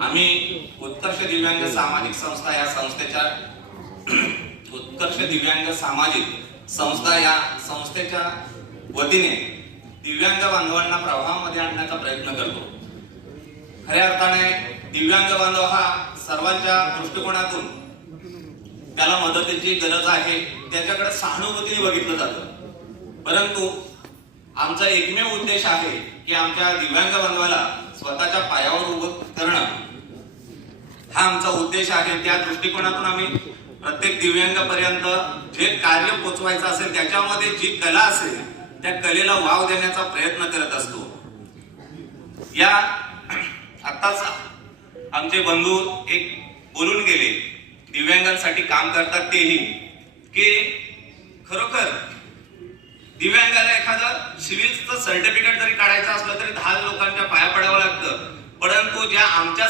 आम्ही उत्कर्ष दिव्यांग सामाजिक संस्था या संस्थेच्या उत्कर्ष दिव्यांग सामाजिक संस्था या संस्थेच्या वतीने दिव्यांग बांधवांना प्रवाहामध्ये आणण्याचा प्रयत्न करतो। खऱ्या अर्थाने दिव्यांग बांधव हा सर्वांच्या दृष्टिकोनातून त्याला मदतीची गरज आहे, त्याच्याकडे सहानुभूतीने बघितलं जातं। परंतु आमचा एकमेव उद्देश आहे की आमच्या दिव्यांग बांधवाला स्वतःच्या पायावर उभं करणं हा आमचा उद्देश आहे। त्या दृष्टिकोनातून आम्ही प्रत्येक दिव्यांगापर्यंत जे कार्य पोचवायचं असेल त्याच्यामध्ये जी कला असेल त्या कलेला वाव देण्याचा प्रयत्न करत असतो। या आताच आमचे बंधू एक बोलून गेले, दिव्यांगांसाठी काम करतात तेही, की खरोखर दिव्यांगाला एखादं सिव्हिलचं सर्टिफिकेट जरी काढायचं असलं तरी 10 लोकांच्या पाया पडावं लागतं। परंतु ज्या आमच्या